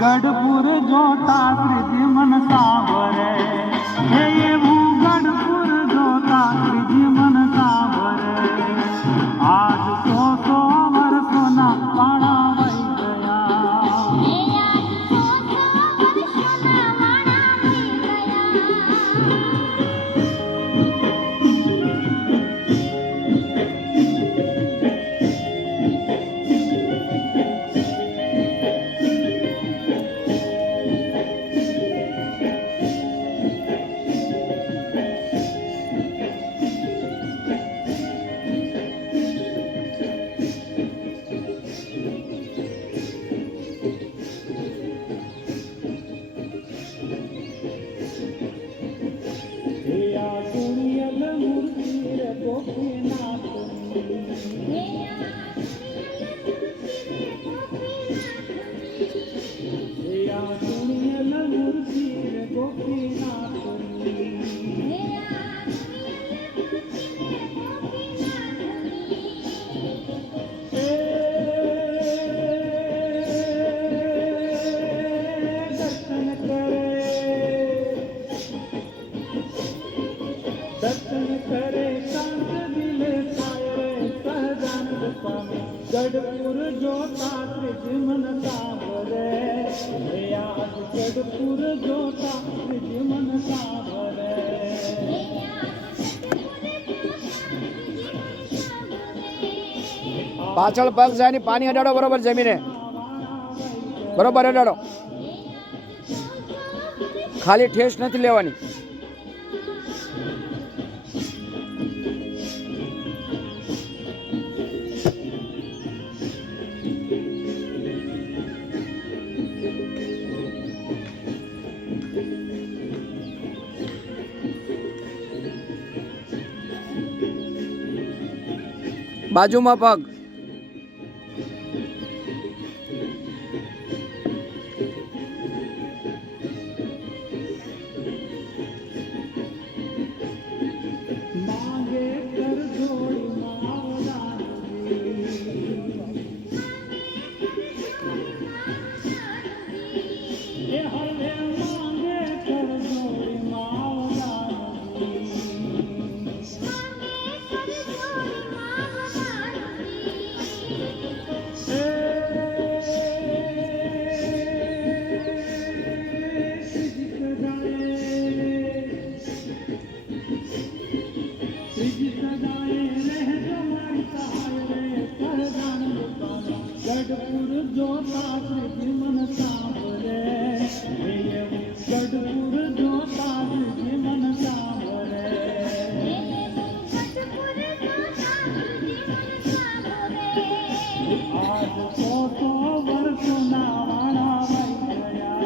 ગઢપુર જોતા શ્રીજી મન સાંભરે, હે એવું ગઢપુર જોતા શ્રીજી મન સાંભરે. આજ 100 વર્ષોના પાણા વહી ગયા. ગઢપુર જોતા શ્રીજી મન સાંભરે, ગઢપુર જોતા શ્રીજી મન સાંભરે. પાછળ પગ જાય ને પાણી અડાડો બરોબર જમીને, બરોબર અડાડો, ખાલી ઠેસ નથી લેવાની. બાજુમાં પગ, ગઢપુર જોતા શ્રીજી મન સાંભરે, ગઢપુર જોતા શ્રીજી મન સાંભરે. આજ 100 વર્ષોના વાણા વહી ગયા.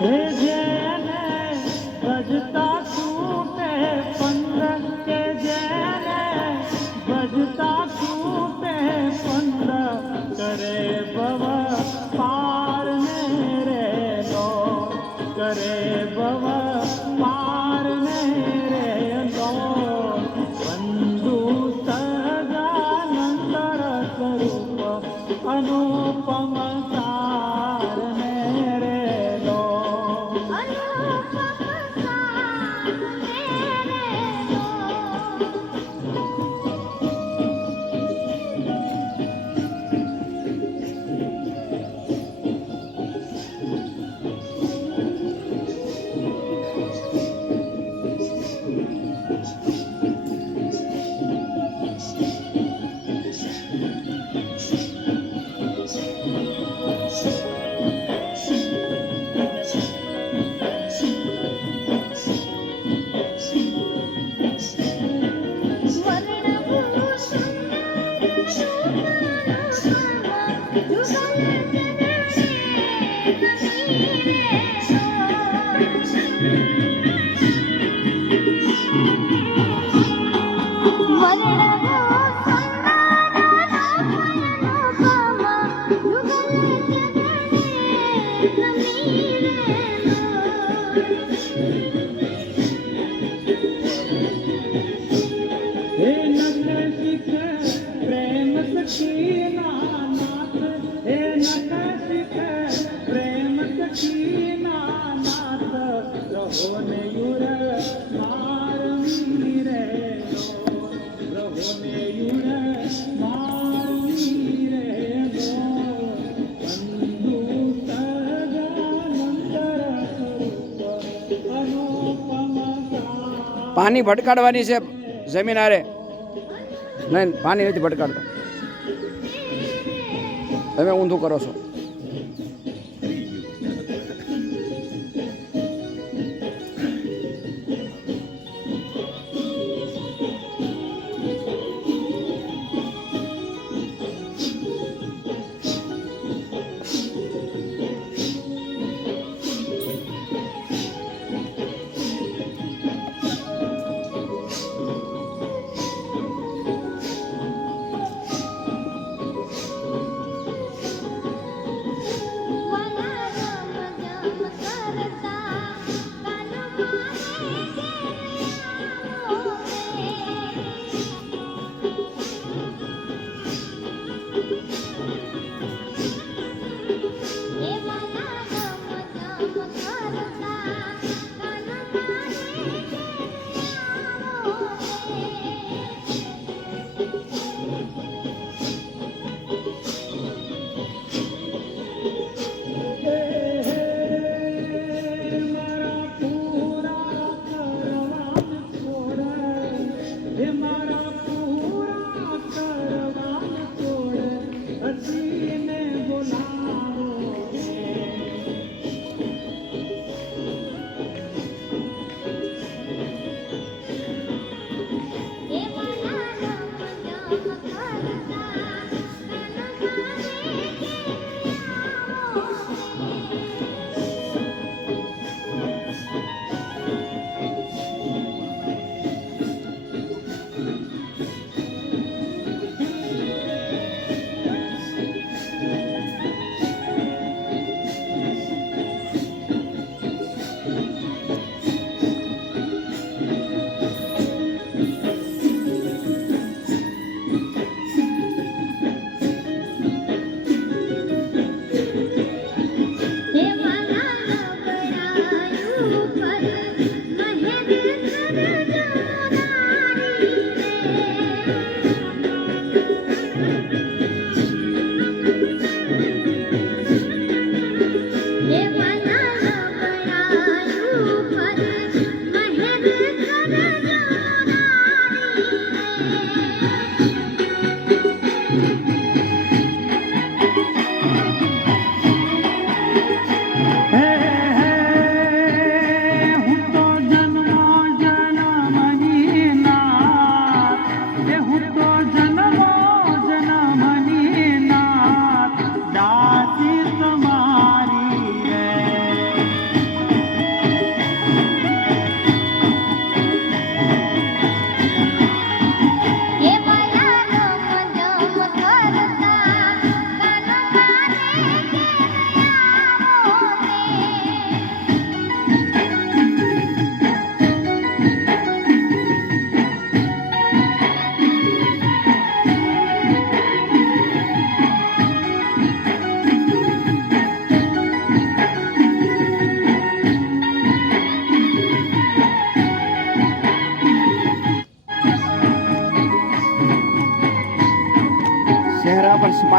હે જેને ભજતા છૂટે પંદર કે જેને ભજતા છૂટે પંદર કરે ભવ પાર ને રે લો કરે ભવ પાર ને રે લો બંધુ સદાનંતર સ્વરૂપ અનુપમ સાર ને રે લો હે નખ શીખ પ્રેમ સખી નાથ હે નખ શીખ પ્રેમ સખી નાથ રહો ને યુર મારમી રે રહો ને યુર મારમી રે બંધુ સદાનંતર સ્વરૂપ અનુપમ પાણી ભટકાડવાની છે જમીન આરે નહીં પાણી નથી ભટકાડતા તમે ઊંધું કરો છો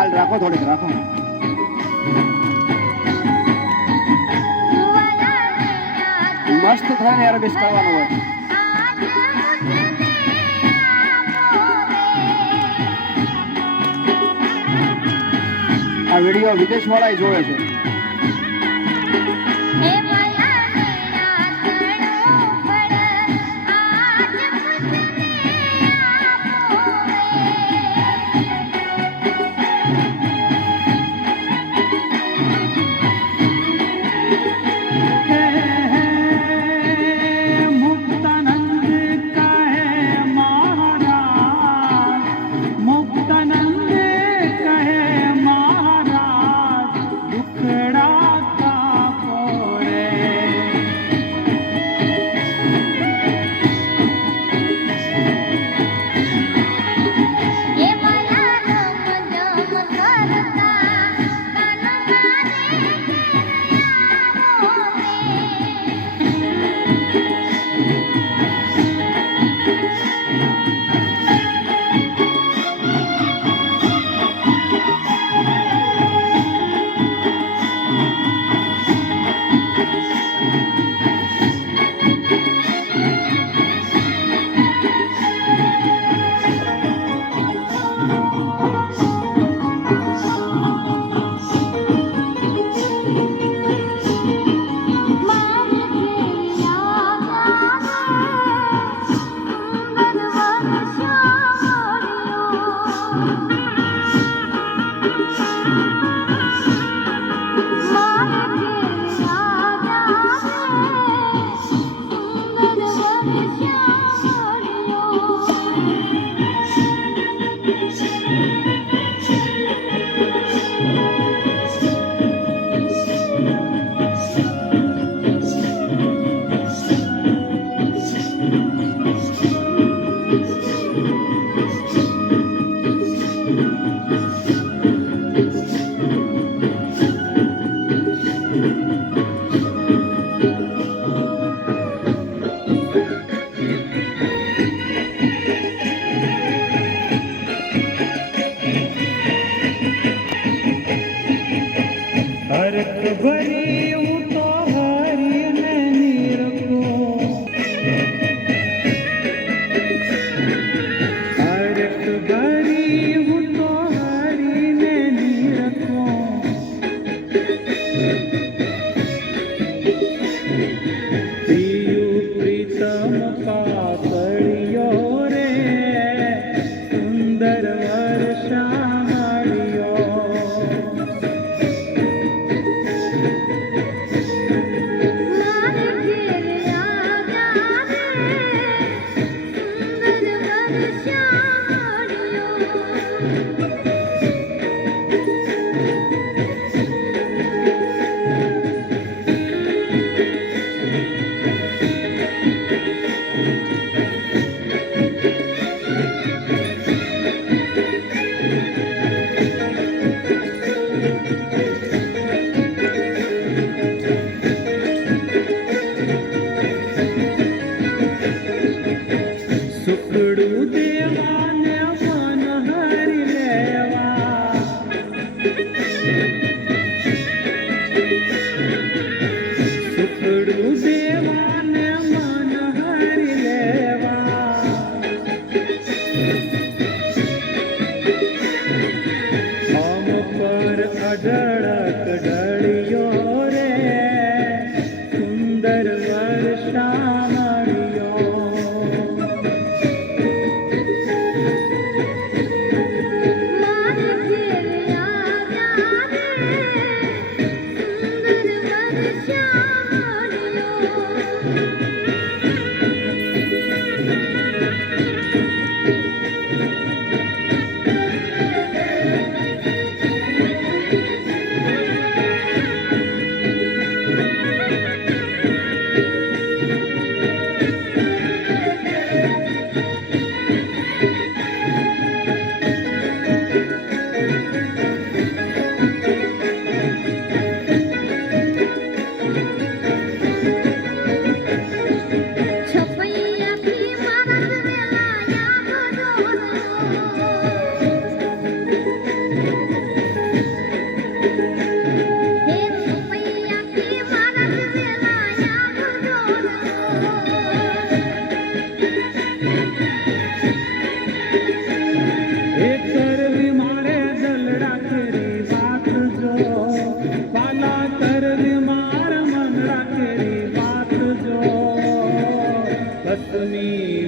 ચાલ રાખો થોડીક રાખો. મસ્ત થાય ને અરબીસ કરવાનું હોય. આ વિડીયો વિદેશ વાળા જોવે છે. Show.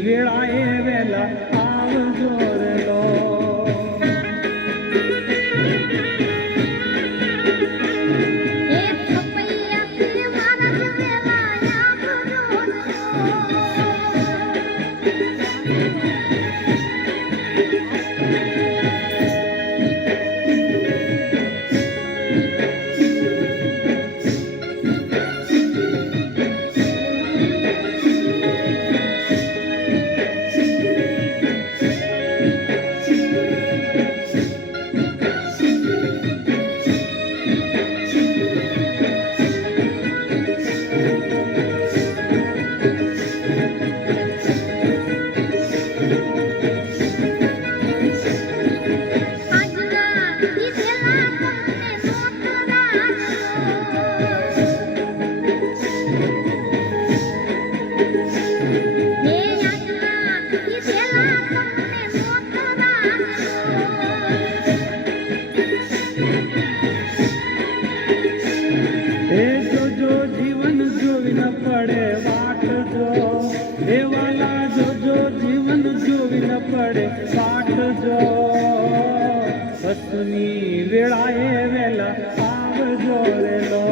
વેળાએ વેલા આવજો રે લો. બસની વેળાએ વેલા આવજો રે લો.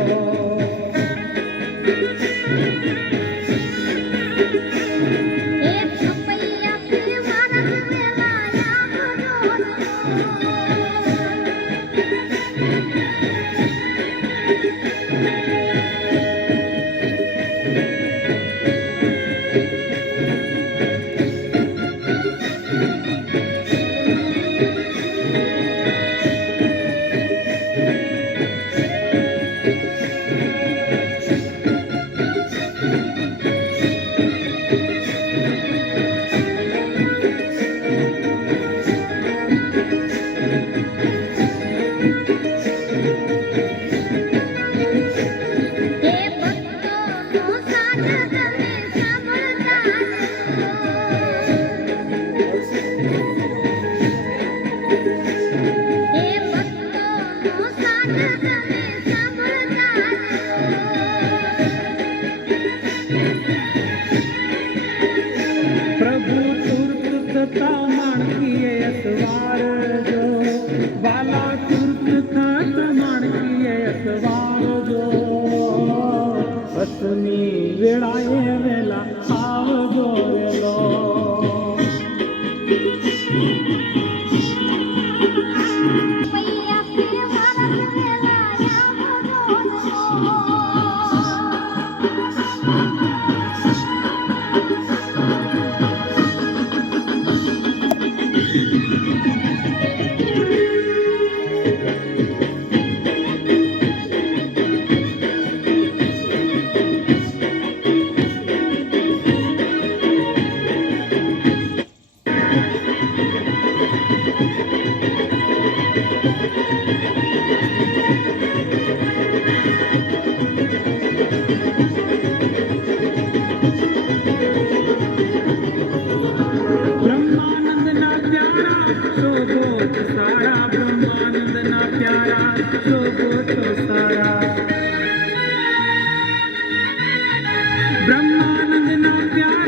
પ્રભુ તુર્ત થતા માણકીએ અસવાર જો, વાલા તુર્ત થતા માણકીએ અસવાર જો. બસની વેળાએ વેલા આવજો રે લો. બ્રહ્માનંદના પ્યારા શોધો છો સારા, બ્રહ્માનંદના પ્યારા શોધો છો સારા. રંગ બીના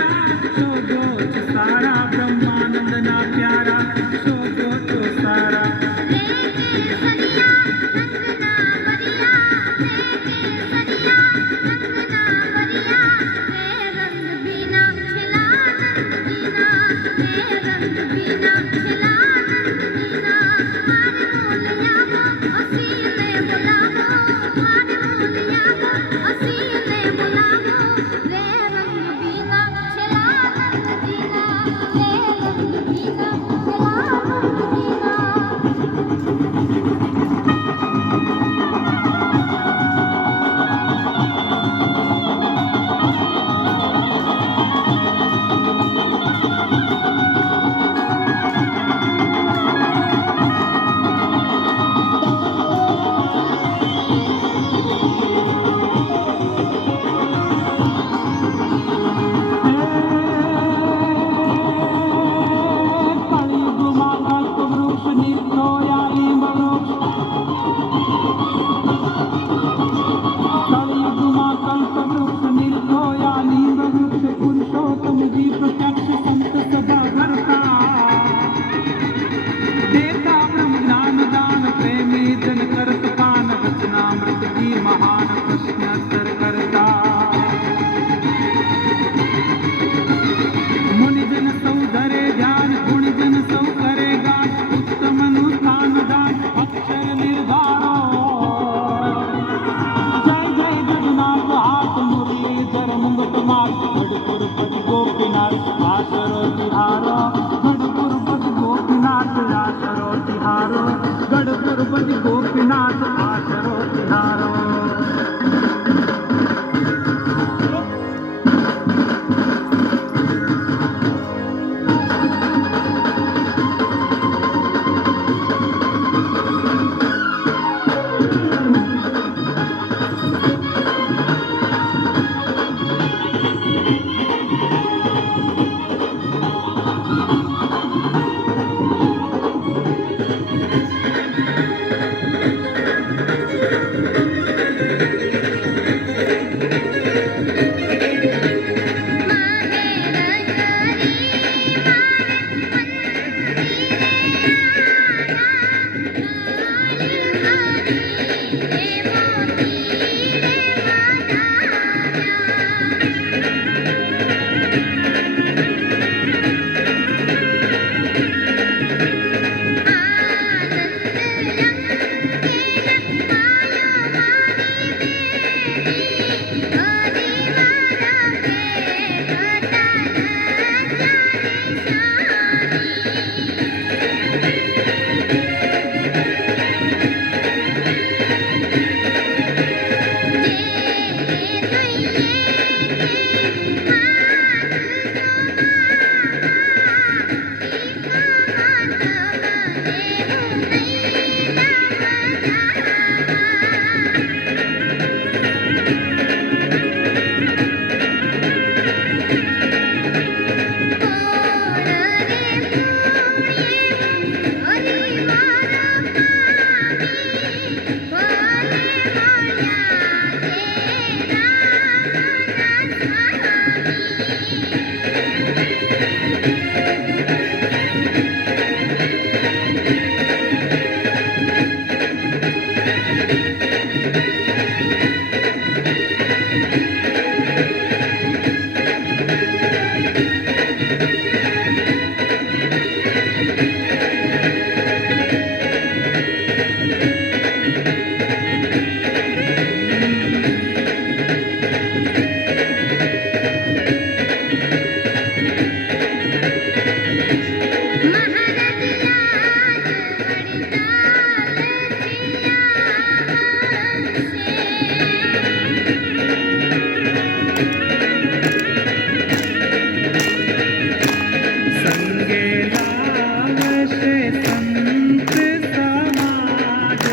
संगे लावशे संत समाज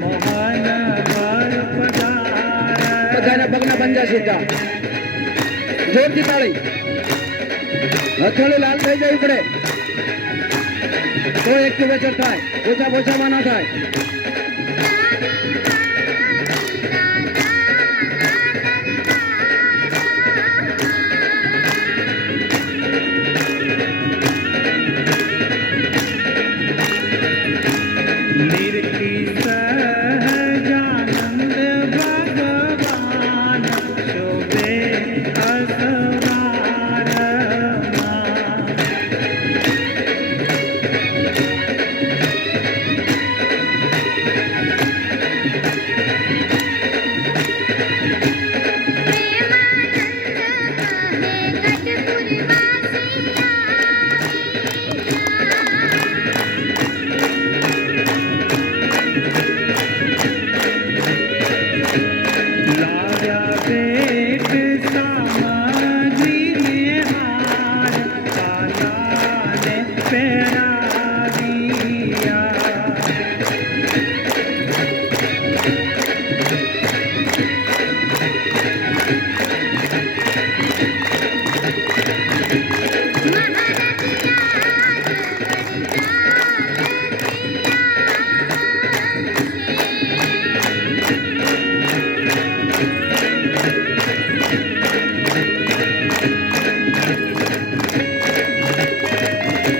मोहन घर पधार બધાના પગના પંજા સીધા જોરથી તાળી હથેળું લાલ થઈ જવી પડે તો એક્ટિવેટર થાય ઓછા ઓછામાં ના થાય નિરખી સહજાનંદ ભગવાન શોભે અસવારમાં લાવ્યા ભેટ સામાજીને હાર કાલાને પહેરાવ્યા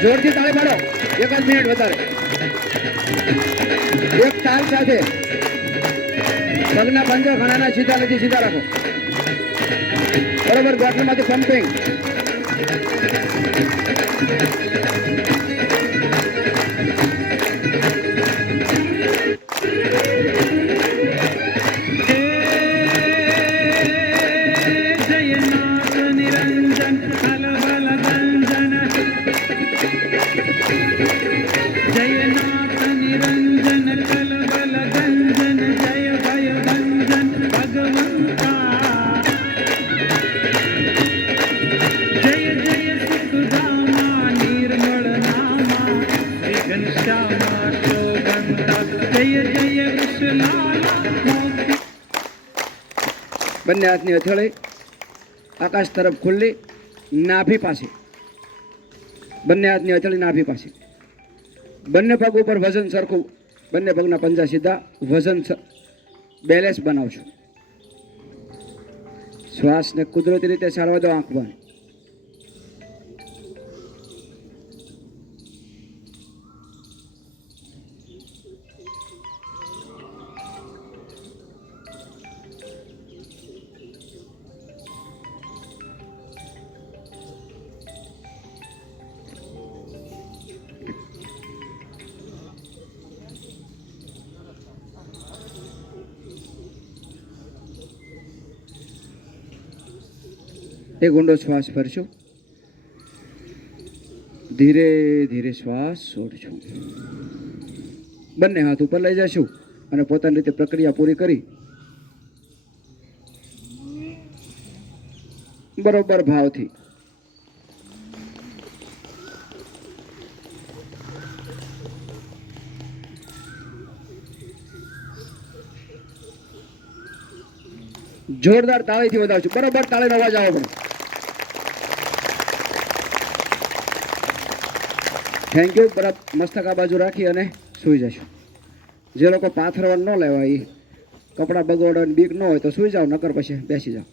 જોરથી તાળી પાડો એક જ મિનિટ વધારે એક તાલ સાથે પગના પંજા ઘણાના સીધા નથી સીધા રાખો બરોબર બોટલમાંથી પમ્પિંગ જયનાથ નિરંજન ખલબલ ગંજન જયનાથ નિરંજન કલબલ ગંજન જય ભય ભંજન ભગવંતા જય જય સુખધામા નિર્મળ નામા શ્રી ઘનશ્યામા શોભંતા જય જય વૃષલાલા મોતી બંને હાથની હથેળી આકાશ તરફ ખુલ્લી નાભી પાસે બંને હાથની હથેળી નાભી પાસે બંને પગ ઉપર વજન સરખું બંને પગના પંજા સીધા વજન બેલેન્સ બનાવજો શ્વાસને કુદરતી રીતે ચાલવા દો આંખ બંધ એક ઊંડો શ્વાસ ભરશો ધીરે ધીરે શ્વાસ છોડશું. બંને હાથ ઉપર લઈ જશું અને પોતાની રીતે પ્રક્રિયા પૂરી કરી બરોબર ભાવથી જોરદાર તાળીથી વધાવશું. બરોબર તાળીનો અવાજ આવે પણ. Thank you. બરાબર મસ્તક આ બાજુ રાખી અને સૂઈ જશું. જે લોકો પાથરવા ન લેવા એ કપડાં બગોડવાની બીક ન હોય તો સૂઈ જાઓ, નકર પછી બેસી જાઓ.